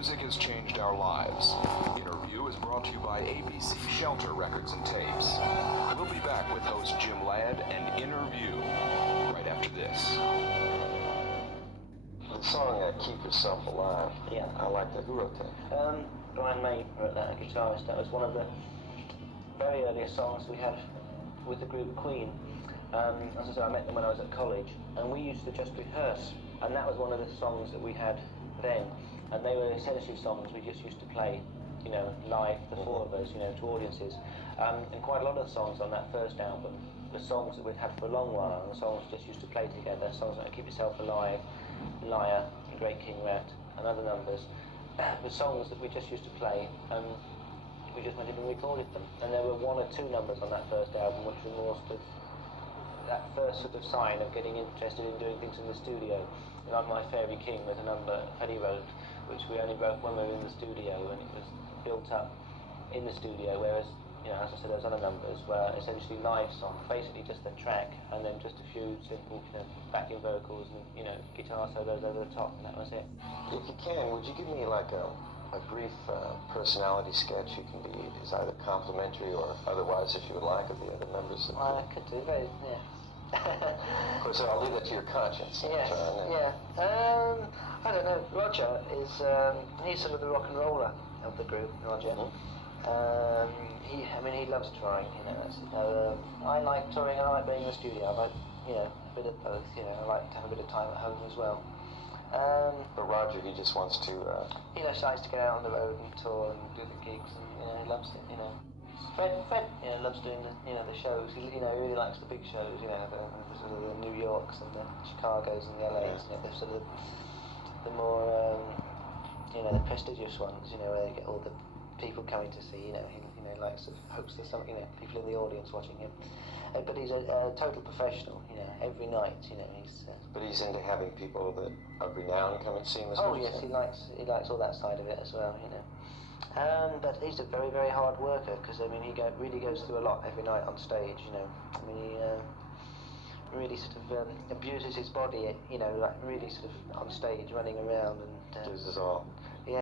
Music has changed our lives. Interview is brought to you by ABC Shelter Records and Tapes. We'll be back with host Jim Ladd and Interview right after this. The song Keep Yourself Alive, yeah, I like that. Who wrote that? Brian May wrote that, a guitarist. That was one of the very earliest songs we had with the group Queen. As I said, I met them when I was at college, and we used to just rehearse, and that was one of the songs that we had then, and they were essentially songs we just used to play, you know, live, the four of us, you know, to audiences. And quite a lot of the songs on that first album, the songs that we'd had for a long while, and the songs we just used to play together, songs like Keep Yourself Alive, Liar, Great King Rat, and other numbers, the songs that we just used to play, we just went in and recorded them. And there were one or two numbers on that first album which were more sort of that first sort of sign of getting interested in doing things in the studio. You know, My Fairy King was a number Freddie wrote, which we only wrote when we were in the studio, and it was built up in the studio, whereas, you know, as I said, those other numbers were essentially live songs, basically just a track and then just a few simple, you know, backing vocals and, you know, guitar solos over the top, and that was it. If you can, would you give me like a brief personality sketch? You can be is either complimentary or otherwise, if you would like, of the other members. I could do, very, yeah. Of course, I'll leave that to your conscience. Yes, yeah. I don't know. Roger is he's sort of the rock and roller of the group. Roger. He loves touring. You know, I like touring and I like being in the studio. I like, you know, a bit of both. You know, I like to have a bit of time at home as well. But Roger, he just wants to. He likes to get out on the road and tour and do the gigs, and you know, he loves it. You know. Fred, you know, loves doing the shows. He really likes the big shows. You know, the sort of the New Yorks and the Chicagos and the LAs. You know, the sort of the more you know, the prestigious ones. You know, where they get all the people coming to see. You know, he likes to hopes there's some, you know, people in the audience watching him. But he's a total professional. You know, every night. You know, he's. But he's into having people that of renown come and see him. Oh yes, he likes all that side of it as well. You know. But he's a very, very hard worker, because I mean he really goes through a lot every night on stage. You know, I mean he really sort of abuses his body. You know, like really sort of on stage, running around and gives his all.